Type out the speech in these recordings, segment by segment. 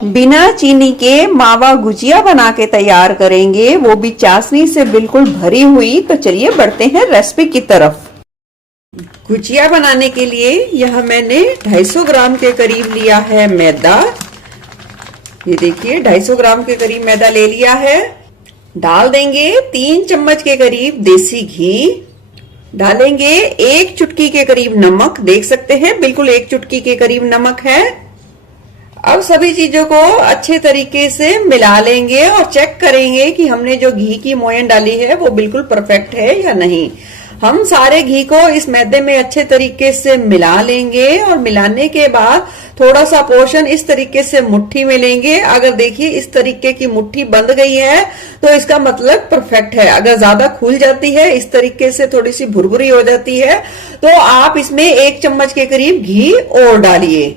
बिना चीनी के मावा गुजिया बना के तैयार करेंगे, वो भी चाशनी से बिल्कुल भरी हुई। तो चलिए बढ़ते हैं रेसिपी की तरफ। गुजिया बनाने के लिए यह मैंने 250 ग्राम के करीब लिया है मैदा। ये देखिए 250 ग्राम के करीब मैदा ले लिया है। डाल देंगे 3 चम्मच के करीब देसी घी। डालेंगे 1 चुटकी के करीब नमक, देख सकते हैं बिल्कुल 1 चुटकी के करीब नमक है। अब सभी चीजों को अच्छे तरीके से मिला लेंगे और चेक करेंगे कि हमने जो घी की मोयन डाली है वो बिल्कुल परफेक्ट है या नहीं। हम सारे घी को इस मैदे में अच्छे तरीके से मिला लेंगे और मिलाने के बाद थोड़ा सा पोर्शन इस तरीके से मुट्ठी में लेंगे। अगर देखिए इस तरीके की मुट्ठी बंध गई है तो इसका मतलब परफेक्ट है। अगर ज्यादा खुल जाती है, इस तरीके से थोड़ी सी भुरभुरी हो जाती है, तो आप इसमें 1 चम्मच के करीब घी और डालिए।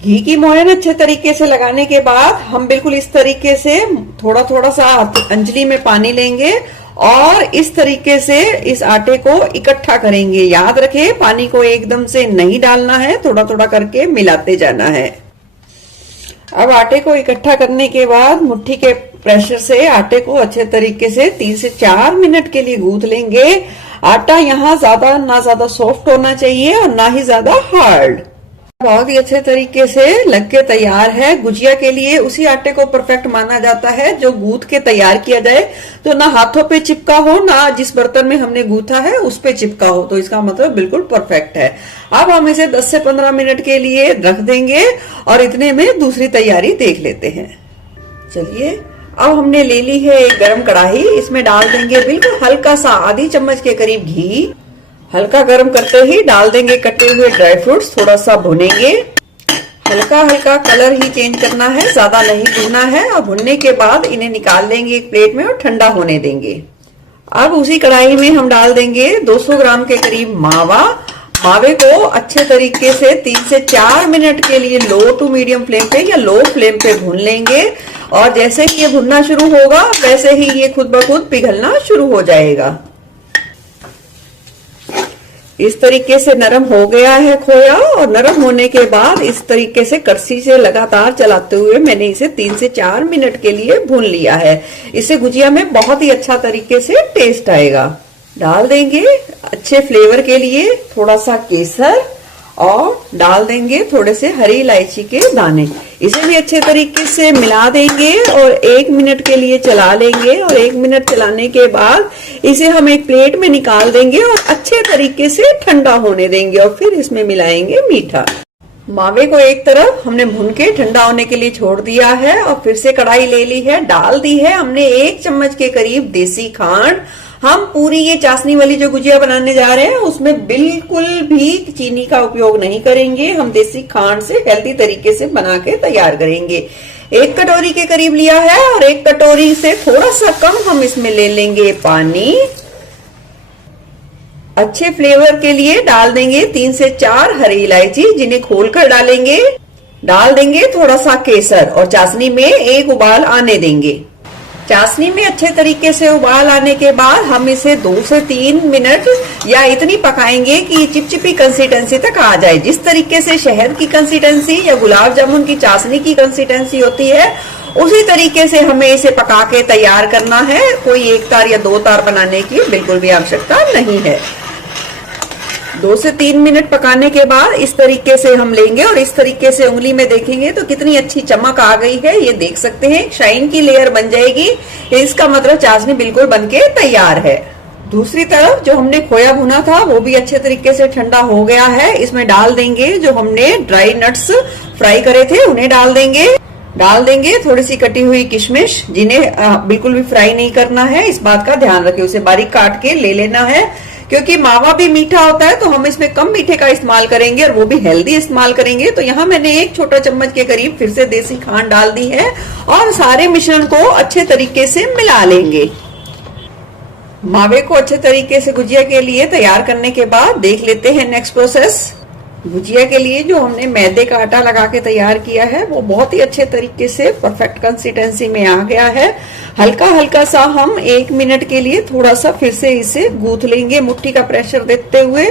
घी की मोहन अच्छे तरीके से लगाने के बाद हम बिल्कुल इस तरीके से थोड़ा थोड़ा सा अंजलि में पानी लेंगे और इस तरीके से इस आटे को इकट्ठा करेंगे। याद रखें पानी को एकदम से नहीं डालना है, थोड़ा थोड़ा करके मिलाते जाना है। अब आटे को इकट्ठा करने के बाद मुट्ठी के प्रेशर से आटे को अच्छे तरीके से 3 से 4 मिनट के लिए गूंथ लेंगे। आटा यहाँ ना ज्यादा सॉफ्ट होना चाहिए और ना ही ज्यादा हार्ड। बहुत ही अच्छे तरीके से लग के तैयार है। गुजिया के लिए उसी आटे को परफेक्ट माना जाता है जो गूंथ के तैयार किया जाए, तो ना हाथों पे चिपका हो, ना जिस बर्तन में हमने गूंथा है उस पे चिपका हो, तो इसका मतलब बिल्कुल परफेक्ट है। अब हम इसे 10 से 15 मिनट के लिए रख देंगे और इतने में दूसरी तैयारी देख लेते हैं। चलिए अब हमने ले ली है एक गरम कढ़ाई। इसमें डाल देंगे बिल्कुल हल्का सा आधी चम्मच के करीब घी। हल्का गर्म करते ही डाल देंगे कटे हुए ड्राई फ्रूट्स, थोड़ा सा भुनेंगे। हल्का हल्का कलर ही चेंज करना है, ज्यादा नहीं भुनना है। और भुनने के बाद इन्हें निकाल लेंगे एक प्लेट में और ठंडा होने देंगे। अब उसी कढ़ाई में हम डाल देंगे 200 ग्राम के करीब मावा। मावे को अच्छे तरीके से 3 से 4 मिनट के लिए लो टू मीडियम फ्लेम पे या लो फ्लेम पे भून लेंगे। और जैसे ही ये भुनना शुरू होगा वैसे ही ये खुद ब खुद पिघलना शुरू हो जाएगा। इस तरीके से नरम हो गया है खोया, और नरम होने के बाद इस तरीके से कड़छी से लगातार चलाते हुए मैंने इसे 3 से 4 मिनट के लिए भून लिया है। इससे गुजिया में बहुत ही अच्छा तरीके से टेस्ट आएगा। डाल देंगे अच्छे फ्लेवर के लिए थोड़ा सा केसर और डाल देंगे थोड़े से हरी इलायची के दाने। इसे भी अच्छे तरीके से मिला देंगे और 1 मिनट के लिए चला लेंगे। और 1 मिनट चलाने के बाद इसे हम एक प्लेट में निकाल देंगे और अच्छे तरीके से ठंडा होने देंगे और फिर इसमें मिलाएंगे मीठा। मावे को एक तरफ हमने भून के ठंडा होने के लिए छोड़ दिया है और फिर से कढ़ाई ले ली है। डाल दी है हमने 1 चम्मच के करीब देसी खांड। हम पूरी ये चाशनी वाली जो गुजिया बनाने जा रहे हैं उसमें बिल्कुल भी चीनी का उपयोग नहीं करेंगे। हम देसी खांड से हेल्दी तरीके से बना के तैयार करेंगे। 1 कटोरी के करीब लिया है और 1 कटोरी से थोड़ा सा कम हम इसमें ले लेंगे पानी। अच्छे फ्लेवर के लिए डाल देंगे 3 से 4 हरी इलायची, जिन्हें खोलकर डालेंगे। डाल देंगे थोड़ा सा केसर और चाशनी में एक उबाल आने देंगे। चाशनी में अच्छे तरीके से उबाल आने के बाद हम इसे 2 से 3 मिनट या इतनी पकाएंगे कि चिपचिपी कंसिस्टेंसी तक आ जाए। जिस तरीके से शहद की कंसिस्टेंसी या गुलाब जामुन की चाशनी की कंसिस्टेंसी होती है, उसी तरीके से हमें इसे पका के तैयार करना है। कोई 1 तार या 2 तार बनाने की बिल्कुल भी आवश्यकता नहीं है। 2 से 3 मिनट पकाने के बाद इस तरीके से हम लेंगे और इस तरीके से उंगली में देखेंगे तो कितनी अच्छी चमक आ गई है। ये देख सकते हैं शाइन की लेयर बन जाएगी। इसका मतलब चाशनी बिल्कुल बनके तैयार है। दूसरी तरफ जो हमने खोया भुना था वो भी अच्छे तरीके से ठंडा हो गया है। इसमें डाल देंगे जो हमने ड्राई नट्स फ्राई करे थे, उन्हें डाल देंगे। डाल देंगे थोड़ी सी कटी हुई किशमिश, जिन्हें बिल्कुल भी फ्राई नहीं करना है। इस बात का ध्यान रखें, उसे बारीक काट के ले लेना है। क्योंकि मावा भी मीठा होता है तो हम इसमें कम मीठे का इस्तेमाल करेंगे और वो भी हेल्दी इस्तेमाल करेंगे। तो यहाँ मैंने 1 छोटा चम्मच के करीब फिर से देसी खांड डाल दी है और सारे मिश्रण को अच्छे तरीके से मिला लेंगे। मावे को अच्छे तरीके से गुजिया के लिए तैयार करने के बाद देख लेते हैं नेक्स्ट प्रोसेस। गुजिया के लिए जो हमने मैदे का आटा लगा के तैयार किया है वो बहुत ही अच्छे तरीके से परफेक्ट कंसिस्टेंसी में आ गया है। हल्का हल्का सा हम 1 मिनट के लिए थोड़ा सा फिर से इसे गूंथ लेंगे मुट्ठी का प्रेशर देते हुए।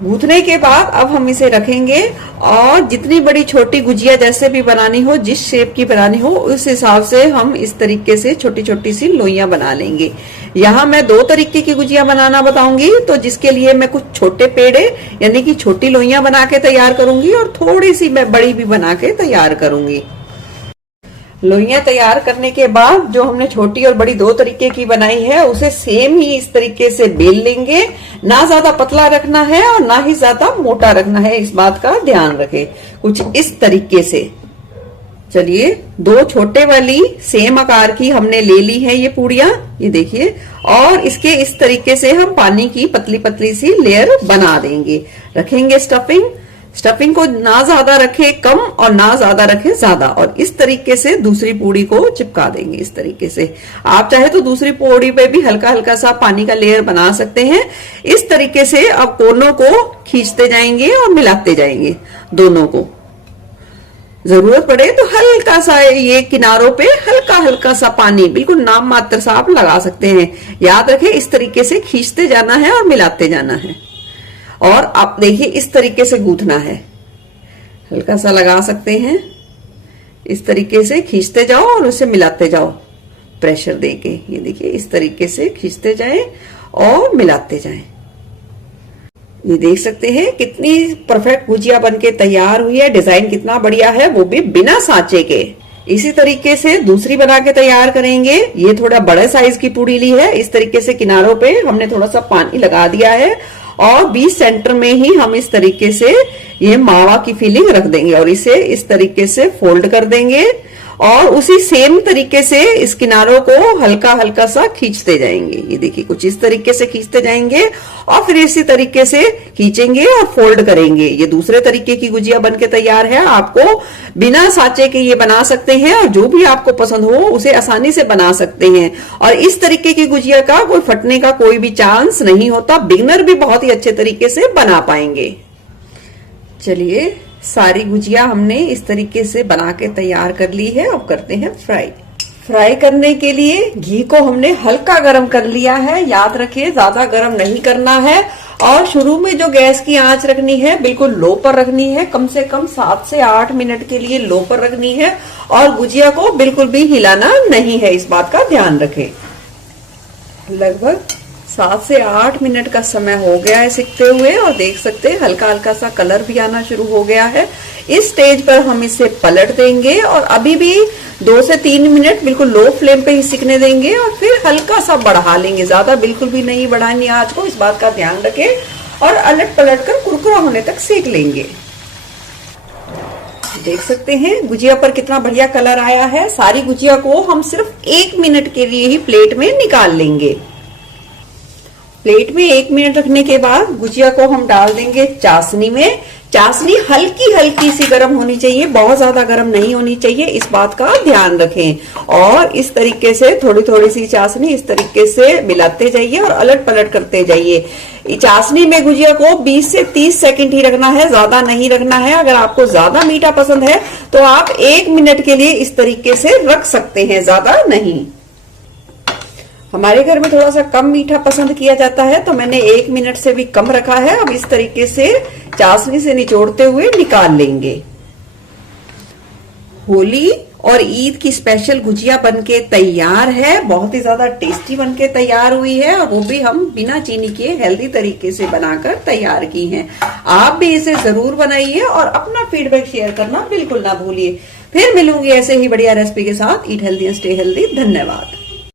गूंथने के बाद अब हम इसे रखेंगे और जितनी बड़ी छोटी गुजिया जैसे भी बनानी हो, जिस शेप की बनानी हो, उस हिसाब से हम इस तरीके से छोटी छोटी सी लोइयां बना लेंगे। यहाँ मैं 2 तरीके की गुजिया बनाना बताऊंगी, तो जिसके लिए मैं कुछ छोटे पेड़े यानी कि छोटी लोइयां बना के तैयार करूंगी और थोड़ी सी मैं बड़ी भी बना के तैयार करूंगी। लोइयां तैयार करने के बाद जो हमने छोटी और बड़ी 2 तरीके की बनाई है, उसे सेम ही इस तरीके से बेल लेंगे। ना ज्यादा पतला रखना है और ना ही ज्यादा मोटा रखना है, इस बात का ध्यान रखें। कुछ इस तरीके से। चलिए 2 छोटे वाली सेम आकार की हमने ले ली है ये पूड़ियां, ये देखिए। और इसके इस तरीके से हम पानी की पतली पतली सी लेयर बना देंगे। रखेंगे स्टफिंग को ना ज्यादा रखे कम और ना ज्यादा रखे ज्यादा, और इस तरीके से दूसरी पूड़ी को चिपका देंगे। इस तरीके से आप चाहे तो दूसरी पूड़ी पे भी हल्का हल्का सा पानी का लेयर बना सकते हैं। इस तरीके से अब कोनों को खींचते जाएंगे और मिलाते जाएंगे दोनों को। जरूरत पड़े तो हल्का सा ये किनारों पे हल्का हल्का सा पानी, बिल्कुल नाम मात्र सा आप लगा सकते हैं। याद रखें इस तरीके से खींचते जाना है और मिलाते जाना है। और आप देखिए इस तरीके से गूंथना है, हल्का सा लगा सकते हैं। इस तरीके से खींचते जाओ और उसे मिलाते जाओ प्रेशर देके। ये देखिए इस तरीके से खींचते जाएं और मिलाते जाएं। ये देख सकते हैं कितनी परफेक्ट गुजिया बनके तैयार हुई है। डिजाइन कितना बढ़िया है, वो भी बिना सांचे के। इसी तरीके से दूसरी बना के तैयार करेंगे। ये थोड़ा बड़े साइज की पूड़ी ली है। इस तरीके से किनारों पे हमने थोड़ा सा पानी लगा दिया है और बीच सेंटर में ही हम इस तरीके से ये मावा की फीलिंग रख देंगे और इसे इस तरीके से फोल्ड कर देंगे और उसी सेम तरीके से इस किनारों को हल्का हल्का सा खींचते जाएंगे। ये देखिए कुछ इस तरीके से खींचते जाएंगे और फिर इसी तरीके से खींचेंगे और फोल्ड करेंगे। ये दूसरे तरीके की गुजिया बनके तैयार है। आपको बिना सांचे के ये बना सकते हैं और जो भी आपको पसंद हो उसे आसानी से बना सकते हैं। और इस तरीके की गुजिया का कोई फटने का कोई भी चांस नहीं होता। बिगनर भी बहुत ही अच्छे तरीके से बना पाएंगे। चलिए सारी गुजिया हमने इस तरीके से बना के तैयार कर ली है। अब करते हैं फ्राई करने के लिए घी को हमने हल्का गरम कर लिया है। याद रखिए ज्यादा गरम नहीं करना है और शुरू में जो गैस की आंच रखनी है बिल्कुल लो पर रखनी है। कम से कम 7 से 8 मिनट के लिए लो पर रखनी है और गुजिया को बिल्कुल भी हिलाना नहीं है, इस बात का ध्यान रखें। लगभग 7 से 8 मिनट का समय हो गया है सिकते हुए और देख सकते हैं हल्का हल्का सा कलर भी आना शुरू हो गया है। इस स्टेज पर हम इसे पलट देंगे और अभी भी 2 से 3 मिनट बिल्कुल लो फ्लेम पे ही सिकने देंगे और फिर हल्का सा बढ़ा लेंगे। ज्यादा बिल्कुल भी नहीं बढ़ानी आंच को, इस बात का ध्यान रखें। और अलट पलट कर कुरकुरा होने तक सेक लेंगे। देख सकते हैं गुजिया पर कितना बढ़िया कलर आया है। सारी गुजिया को हम सिर्फ 1 मिनट के लिए ही प्लेट में निकाल लेंगे। प्लेट में 1 मिनट रखने के बाद गुजिया को हम डाल देंगे चाशनी में। चाशनी हल्की हल्की सी गर्म होनी चाहिए, बहुत ज्यादा गर्म नहीं होनी चाहिए, इस बात का ध्यान रखें। और इस तरीके से थोड़ी थोड़ी सी चाशनी इस तरीके से मिलाते जाइए और अलट पलट करते जाइए। चाशनी में गुजिया को 20 से 30 सेकंड ही रखना है, ज्यादा नहीं रखना है। अगर आपको ज्यादा मीठा पसंद है तो आप 1 मिनट के लिए इस तरीके से रख सकते हैं, ज्यादा नहीं। हमारे घर में थोड़ा सा कम मीठा पसंद किया जाता है तो मैंने 1 मिनट से भी कम रखा है। अब इस तरीके से चाशनी से निचोड़ते हुए निकाल लेंगे। होली और ईद की स्पेशल गुजिया बनके तैयार है। बहुत ही ज्यादा टेस्टी बनके तैयार हुई है और वो भी हम बिना चीनी के हेल्दी तरीके से बनाकर तैयार की हैं। आप भी इसे जरूर बनाइए और अपना फीडबैक शेयर करना बिल्कुल ना भूलिए। फिर मिलूंगी ऐसे ही बढ़िया रेसिपी के साथ। Eat healthy and stay healthy. धन्यवाद।